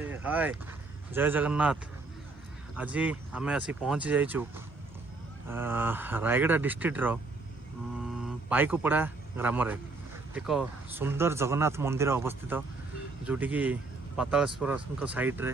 हाय जय जगन्नाथ। आज आम आसी पहुँची जाइचु रायगड़ा डिस्ट्रिक्टर पाइकपड़ा ग्राम एक सुंदर जगन्नाथ मंदिर अवस्थित जोटि की पातालेश्वर साइड रे।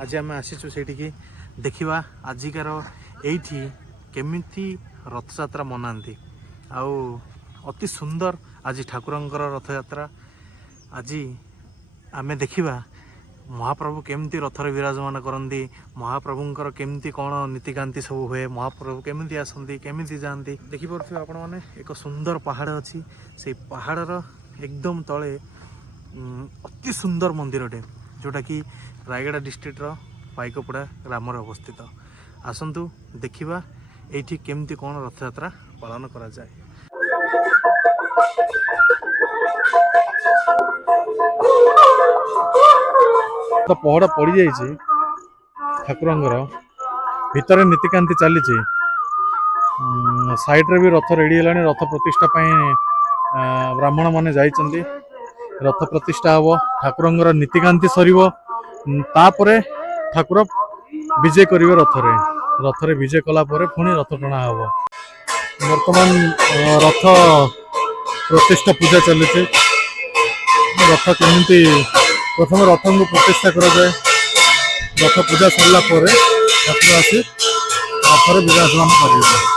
आज आम आसीचु सेठी देखा आजिकार एठी केमिति रथ यात्रा मनाती आउ अति सुंदर आज ठाकुरंकर रथ यात्रा। आज आमे देखिबा महाप्रभु केमती रथरे विराजमान करती, महाप्रभुंकर केमती कौन नीतिकांति सब हुए, महाप्रभु केमती आसती केमती जाती देखिपे आपण मैंने एक सुंदर पहाड़ अच्छी से पहाड़र एकदम तले अति सुंदर मंदिरटे जोटा कि रायगड़ा डिस्ट्रिक्टर पाइकपड़ा ग्राम अवस्थित। आसतु देखिबा एठी केमती कौन रथ यात्रा पालन करा जाए। तो पहड़ पड़ जाइए ठाकुरंगर भितर नीतिकांति चली साइड रे भी रथ रेडी है। रथ प्रतिष्ठा ब्राह्मण माने जाइछन्ति। रथ प्रतिष्ठा हम ठाकुरंगर नीतिकांति सर तापर ठाकुर विजय करेंगे रथरे। रथरे विजय कला पुणी रथ टणा हम। वर्तमान रथ प्रतिष्ठा पूजा चली। रथ केमती प्रथम रथ को प्रतिष्ठा करा जाए। रथ पूजा सरला ठाकुर आसी रथरे विराजमान करेंगे।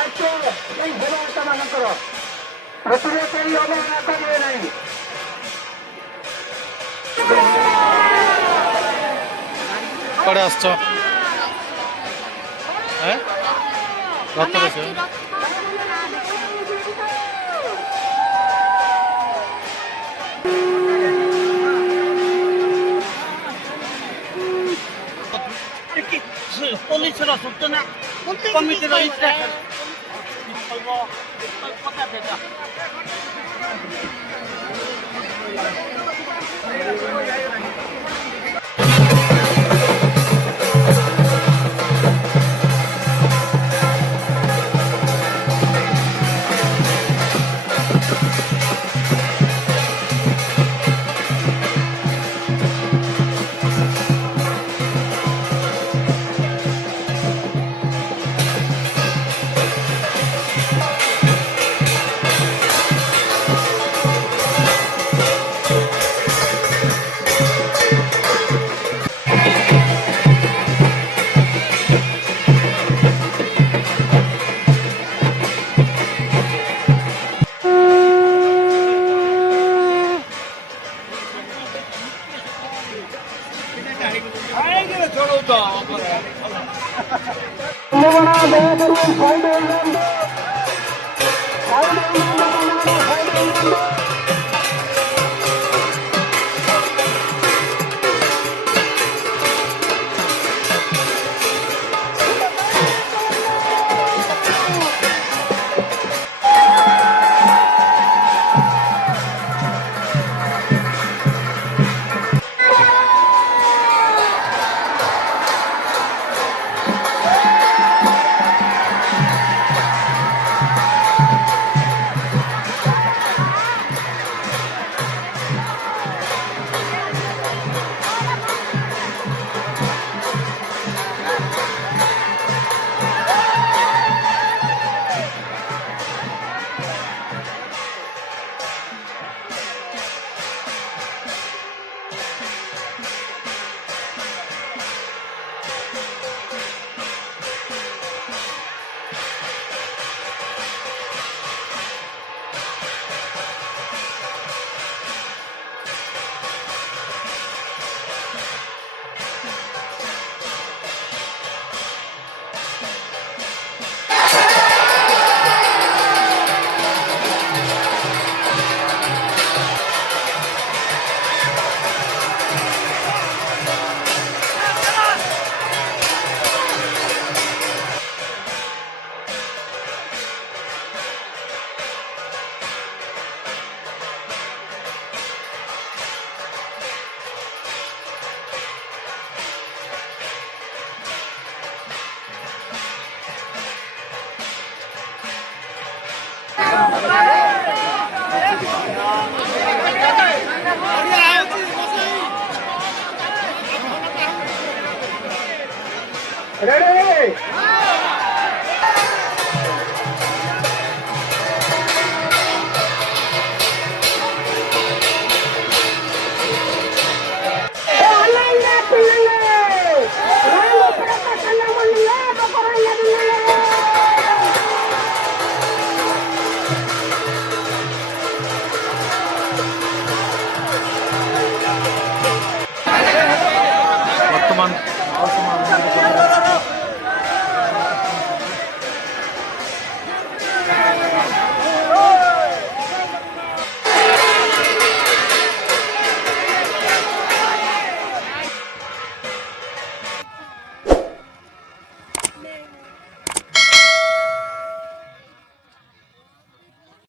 ଦାୟିତ୍ୱ ଏଇ ଭୋଟଦାତା ମାନଙ୍କର ସେଥିରେ କେହି ଅବହେଳା କରିବେ ନାହିଁ। କୁଆଡ଼େ ଆସିଛ? ରଥ ଦେଖିବ? ପୋଲିସର ସୂଚନା କମିଟିର